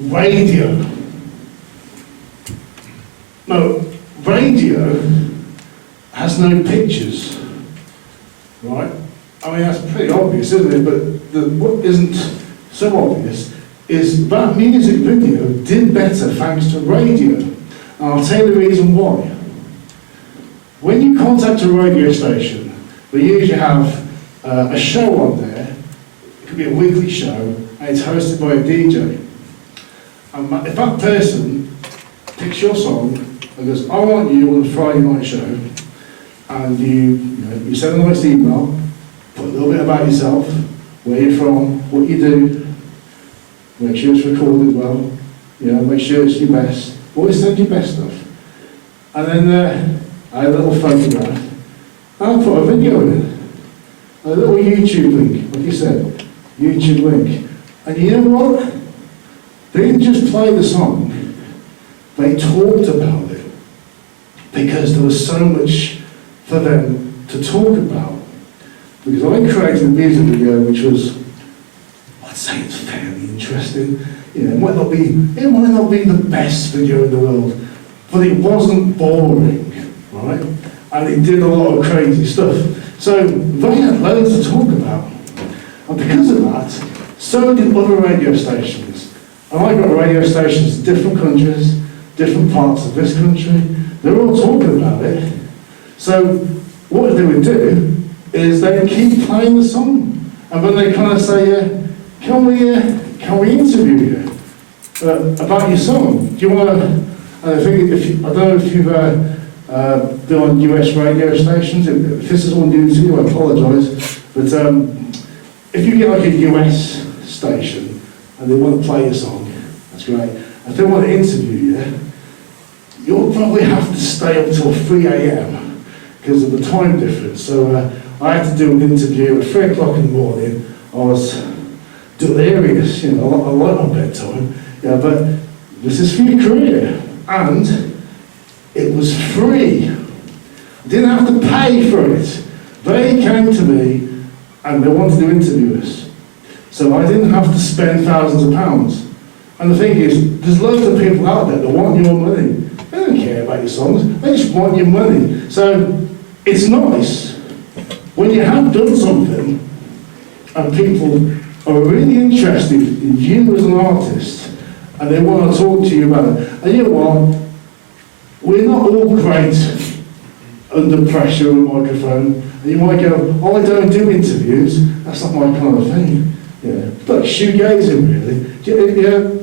radio. No, radio has no pictures, right? I mean, that's pretty obvious, isn't it? But what isn't so obvious is that music video did better thanks to radio. And I'll tell you the reason why. When you contact a radio station, they usually have a show on there. It could be a weekly show, and it's hosted by a DJ. And if that person picks your song and goes, I want you on a Friday night show, and you send a nice email, put a little bit about yourself, where you're from, what you do, make sure it's recorded well, make sure it's your best, always send your best stuff. And then I had a little photograph, and I put a video in it, a little YouTube link, like you said, YouTube link. And you know what? They didn't just play the song, they talked about it, because there was so much for them to talk about. Because I created a music video which was, I'd say it's fairly interesting. It might not be the best video in the world, but it wasn't boring, right? And it did a lot of crazy stuff. So they had loads to talk about. And because of that, so did other radio stations. And I got radio stations in different countries, different parts of this country. They're all talking about it. So what they would do is they would keep playing the song. And then they kind of say, can we interview you about your song? Do you want to? I don't know if you've been on US radio stations. If this is all new to you, I apologise. But if you get like a US station and they want to play your song, that's great. If they want to interview you, you'll probably have to stay up till 3 a.m. because of the time difference. So I had to do an interview at 3 o'clock in the morning. I was delirious, I like my bedtime. But this is for your career. And it was free. I didn't have to pay for it. They came to me and they wanted to interview us. So I didn't have to spend thousands of pounds. And the thing is, there's loads of people out there that want your money. They don't care about your songs, they just want your money. So it's nice when you have done something and people are really interested in you as an artist and they want to talk to you about it. And you know what? We're not all great under pressure on a microphone. And you might go, I don't do interviews, that's not my kind of thing. It's like shoegazing, really.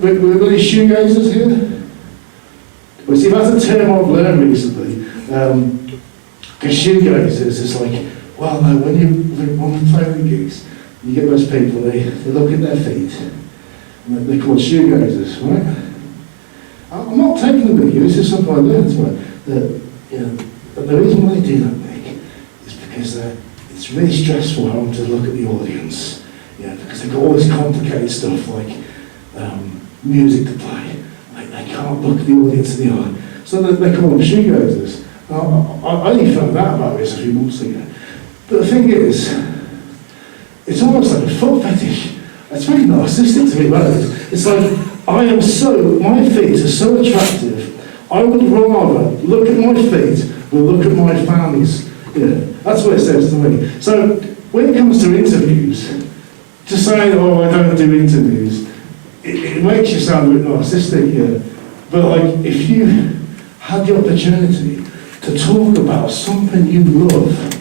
We're any shoegazers here? Well, see, that's a term I've learned recently. Because shoegazers is like, well, no, when we play the gigs, you get those people, they look at their feet, and they're called shoegazers, right? I'm not taking the mickey, this is something I learned, right? But the reason why they do that, Nick, is because it's really stressful having to look at the audience. Because they've got all this complicated stuff like music to play. They can't look the audience in the eye. So they call them shoegazers. I only found out about this a few months ago. But the thing is, it's almost like a foot fetish. It's very narcissistic to me, right? It's like, my feet are so attractive, I would rather look at my feet than look at my fans. That's what it says to me. So when it comes to interviews, to say, I don't do interviews, it makes you sound a bit narcissistic, But like, if you had the opportunity to talk about something you love,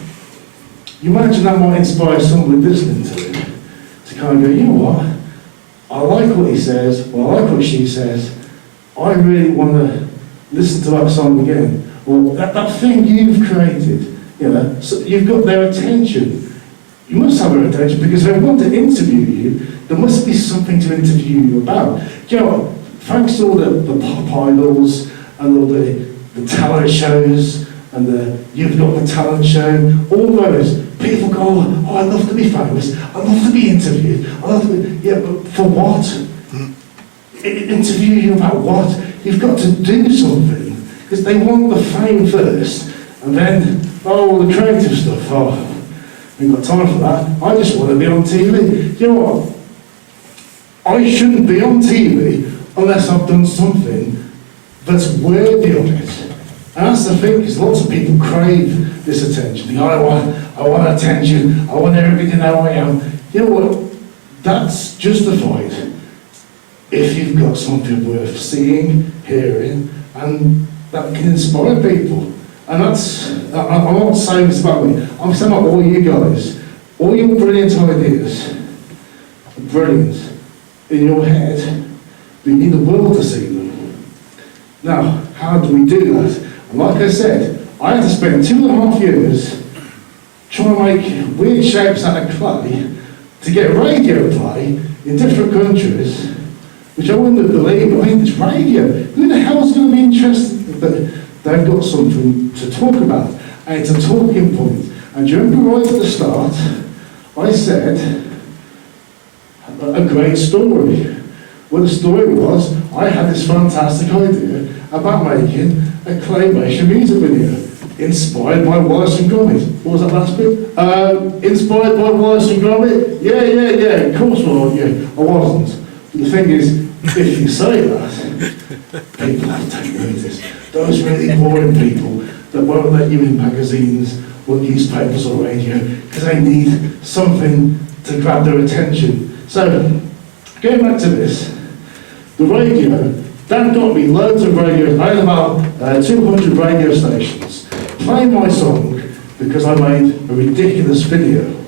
you imagine that might inspire somebody listening to it to kind of go, you know what, I like what he says, or I like what she says, I really want to listen to that song again. Or that thing you've created, so you've got their attention. You must have their attention because they want to interview you. There must be something to interview you about. Thanks to all the pop idols and all the talent shows and the You've Got the Talent show, all those, people go, I love to be famous, I love to be interviewed, I love to be, but for what? Interview you about what? You've got to do something, because they want the fame first, and then, the creative stuff, we haven't got time for that. I just want to be on TV. You know what? I shouldn't be on TV. unless I've done something that's worthy of it. And that's the thing, because lots of people crave this attention. I want attention, I want everybody to know I am. You know what? That's justified if you've got something worth seeing, hearing, and that can inspire people. And that's, I'm not saying this about me, I'm saying about all you guys. All your brilliant ideas, brilliant in your head, but you need the world to see them. Now, how do we do that? And like I said, I had to spend 2.5 years trying to make weird shapes out of clay to get radio play in different countries, which I wouldn't have believed. I mean, it's radio. Who the hell's going to be interested? But they've got something to talk about, and it's a talking point. And do you remember right at the start, I said a great story. Well, the story was, I had this fantastic idea about making a claymation music video, inspired by Wallace and Gromit. What was that last bit? Inspired by Wallace and Gromit? Yeah, of course I wasn't. But the thing is, if you say that, people have to take notice. Those really boring people that won't let you in magazines or newspapers or radio, because they need something to grab their attention. So, going back to this, the radio, that got me loads of radio. I had about 200 radio stations playing my song because I made a ridiculous video.